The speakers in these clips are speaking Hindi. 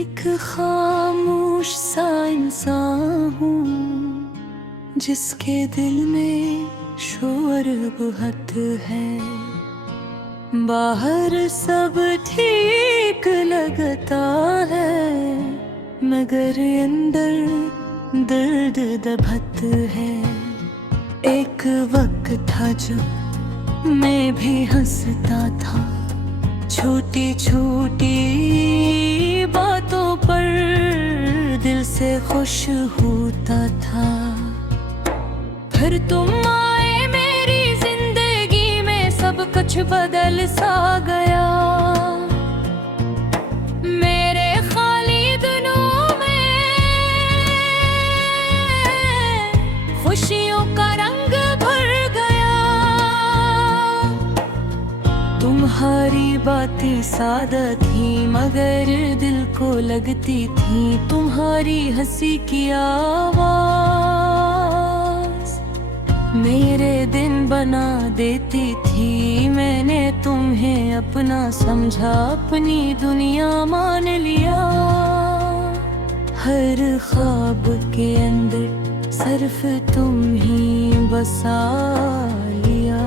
एक खामोश सा इंसान हूँ जिसके दिल में शोर बहुत है। बाहर सब ठीक लगता है मगर अंदर दर्द दबत है। एक वक्त था जब मैं भी हंसता था छोटी छोटी बातों पर दिल से खुश होता था। फिर तुम आए मेरी जिंदगी में सब कुछ बदल सा गया। मेरे खाली दिनों में खुशियों का रंग भर गया। तुम्हारी बातें सादा थी मगर दिल को लगती थी। तुम्हारी हंसी की आवाज मेरे दिन बना देती थी। मैंने तुम्हें अपना समझा, अपनी दुनिया मान लिया। हर ख्वाब के अंदर सिर्फ तुम ही बसा लिया।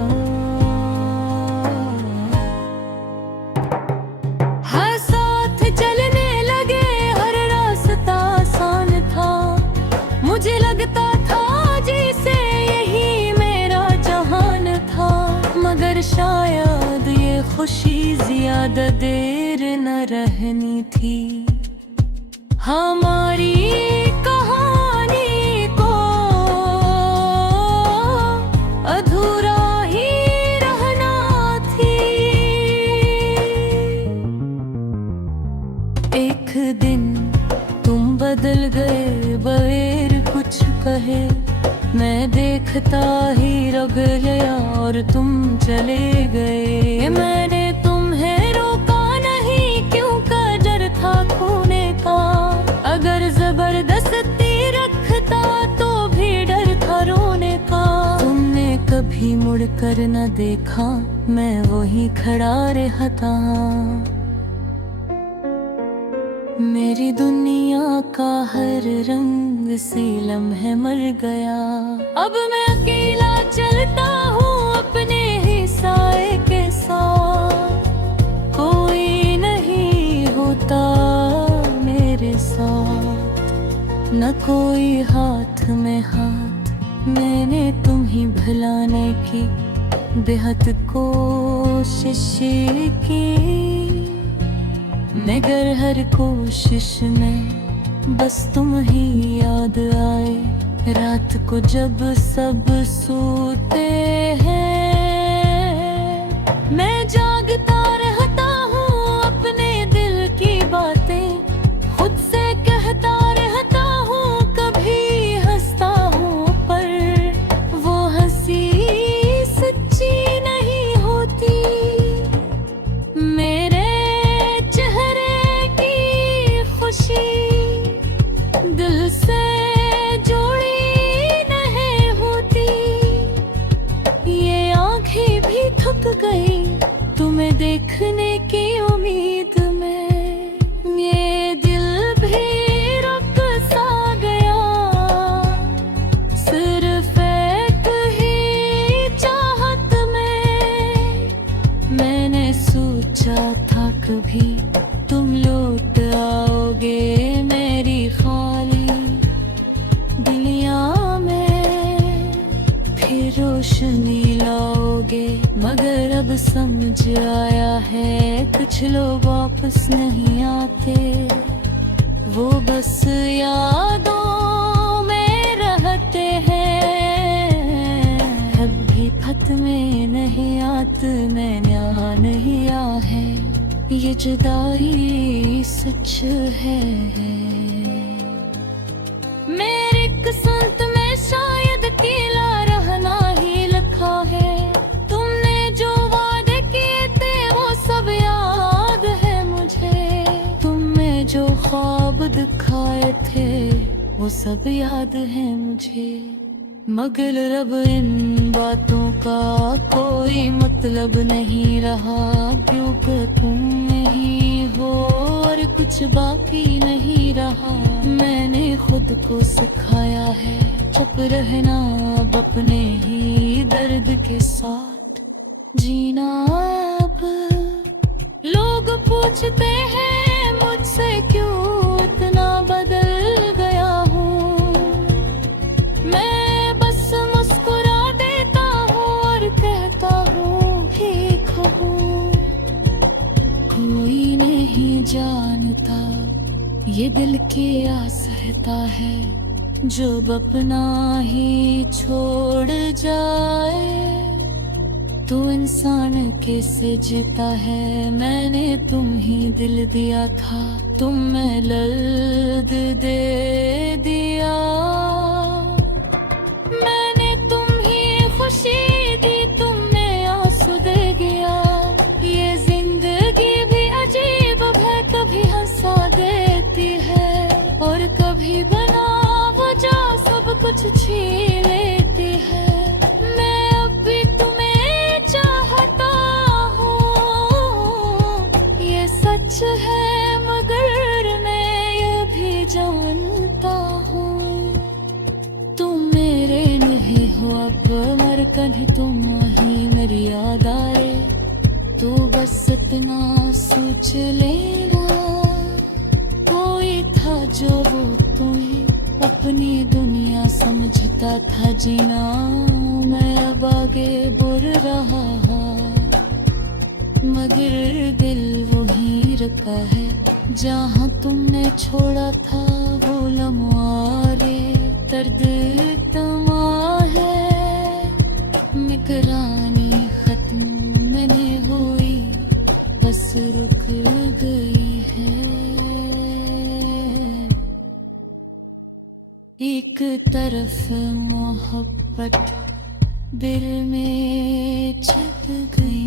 मुझे लगता था जैसे यही मेरा जहान था मगर शायद ये खुशी ज्यादा देर न रहनी थी। हमारी कहानी को अधूरा ही रहना थी। एक दिन तुम बदल गए बगैर कुछ कहे। मैं देखता ही रह गया और तुम चले गए। मैंने तुम्हें रोका नहीं क्योंकि डर था खोने का। अगर जबरदस्ती रखता तो भी डर था रोने का। तुमने कभी मुड़ कर न देखा, मैं वही खड़ा रहता। मेरी दुनिया का हर रंग सी लम्हे मर गया। अब मैं अकेला चलता हूँ अपने ही साए के साथ। कोई नहीं होता मेरे साथ, न कोई हाथ में हाथ। मैंने तुम ही भुलाने की बेहद कोशिश की मगर हर कोशिश में बस तुम ही याद आए। रात को जब सब सोते हैं मैं जागता रहता हूँ। अपने दिल की बातें खुद से कहता रहता हूँ। कभी हंसता हूँ पर वो हंसी सच्ची नहीं होती। मेरे दिल से जोड़ी नहीं होती। ये आँखें भी थक गई तुम्हें देखने की उम्मीद में। ये दिल भी रुक सा गया सिर्फ एक ही चाहत में। मैंने सोचा था कभी तुम लौट आओगे मेरी खाली दुनिया में, फिर रोशनी लाओगे। मगर अब समझ आया है कुछ लोग वापस नहीं आते। वो बस यादों में रहते हैं। अब भी पथ में नहीं आते, मैंने यहाँ नहीं आ है। ये जुदाई सच है। मेरे किस्मत में शायद अकेला रहना ही लिखा है। तुमने जो वादे किए थे वो सब याद है मुझे। तुमने जो ख्वाब दिखाए थे वो सब याद है मुझे। मगर अब इन बातों का कोई मतलब नहीं रहा, क्योंकि तुम नहीं हो और कुछ बाकी नहीं रहा। मैंने खुद को सिखाया है चुप रहना, अब अपने ही दर्द के साथ जीना। अब लोग पूछते हैं मुझसे क्यों इतना बदल गया हूँ, मैं बस मुस्कुरा देता हूँ और कहता हूँ ठीक हूँ। कोई नहीं जानता ये दिल क्या सहता है, जब अपना ही छोड़ जाए तो इंसान कैसे जीता है। मैंने तुम ही दिल दिया था, तुमने दर्द दे दिया। मैंने तुम ही खुशी दी, तुमने आंसू दे गया। ये जिंदगी भी अजीब है, कभी हंसा देती है और कभी बना वजह सब कुछ छीन लेती है। मैं अब भी तुम्हें चाहता हूँ, ये सच है, मगर मैं ये भी जानता हूँ तुम मेरे नहीं हो अब, मर कहीं तुम वहीं मेरी याद आए तो बस इतना सोच लेना। कोई था जो वो तुम्हें अपनी दुनिया समझता था जीना, मैं अब आगे बढ़ रहा मगर दिल वहीं रखा है जहाँ तुमने छोड़ा था। वो लम्हारे दर्द तमा है, निगरानी खत्म नहीं हुई, बस रुक गई है। एक तरफ मोहब्बत दिल में छप गई।